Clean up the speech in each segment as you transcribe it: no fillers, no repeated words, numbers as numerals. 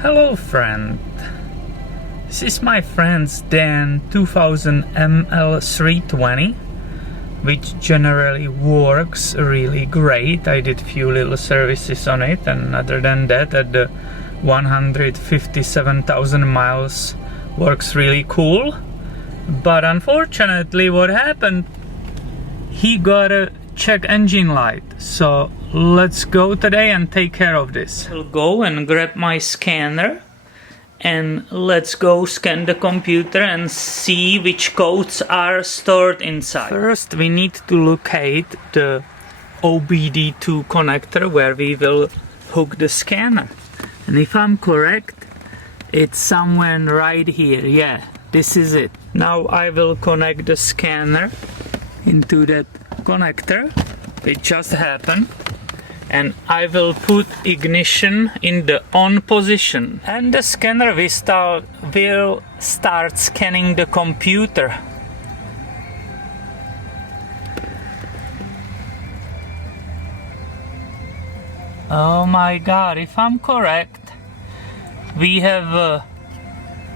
Hello friend, this is my friend's Dan 2000 ML320, which generally works really great. I did few little services on it, and other than that, at the 157,000 miles works really cool. But unfortunately what happened, he got a check engine light. So let's go today and take care of this. I'll go and grab my scanner and let's go scan the computer and see which codes are stored inside. First we need to locate the OBD2 connector where we will hook the scanner. And if I'm correct, it's somewhere right here. Yeah, this is it. Now I will connect the scanner into that connector. It just happened. And I will put ignition in the on position, and the scanner will start scanning the computer. Oh my god, if I'm correct, we have a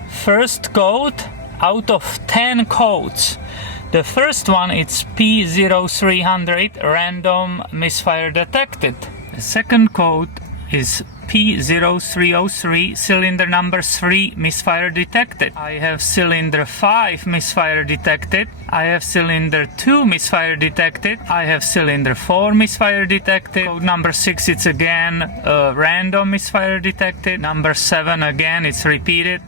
first code out of 10 codes. The first one is P0300, random misfire detected. The second code is P0303, cylinder number 3, misfire detected. I have cylinder 5, misfire detected. I have cylinder 2, misfire detected. I have cylinder 4, misfire detected. Code number 6, it's again random misfire detected. Number 7, again, it's repeated.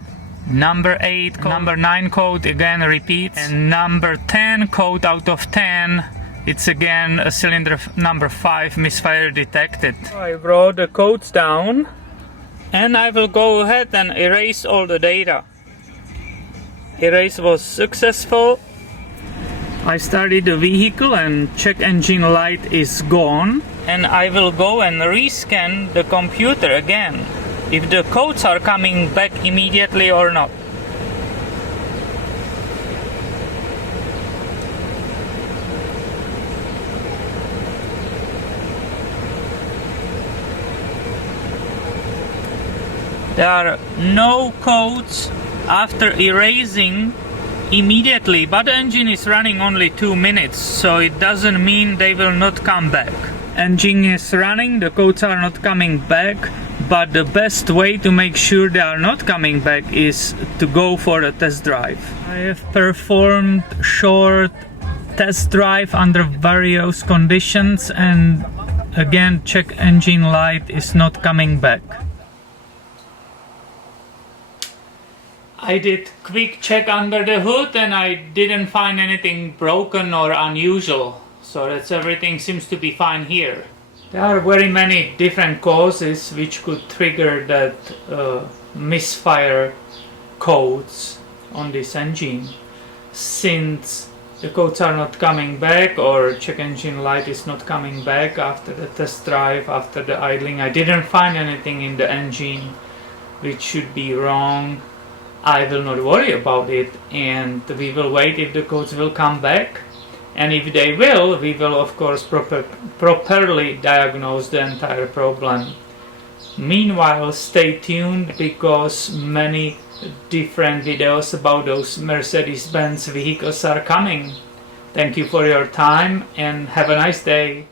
Number 8, number 9 code again repeats, and number 10 code out of 10, it's again a cylinder number 5 misfire detected. I wrote the codes down and I will go ahead and erase all the data. Erase was successful. I started the vehicle and check engine light is gone, and I will go and rescan the computer again, if the codes are coming back immediately or not. There are no codes after erasing immediately, but the engine is running only 2 minutes, so it doesn't mean they will not come back. Engine is running, the codes are not coming back. But the best way to make sure they are not coming back is to go for a test drive. I have performed short test drive under various conditions, and again check engine light is not coming back. I did quick check under the hood and I didn't find anything broken or unusual, so that's everything seems to be fine here. There are very many different causes which could trigger that misfire codes on this engine. Since the codes are not coming back, or check engine light is not coming back after the test drive, after the idling, I didn't find anything in the engine which should be wrong. I will not worry about it, and we will wait if the codes will come back. And if they will, we will of course properly diagnose the entire problem. Meanwhile, stay tuned, because many different videos about those Mercedes-Benz vehicles are coming. Thank you for your time and have a nice day.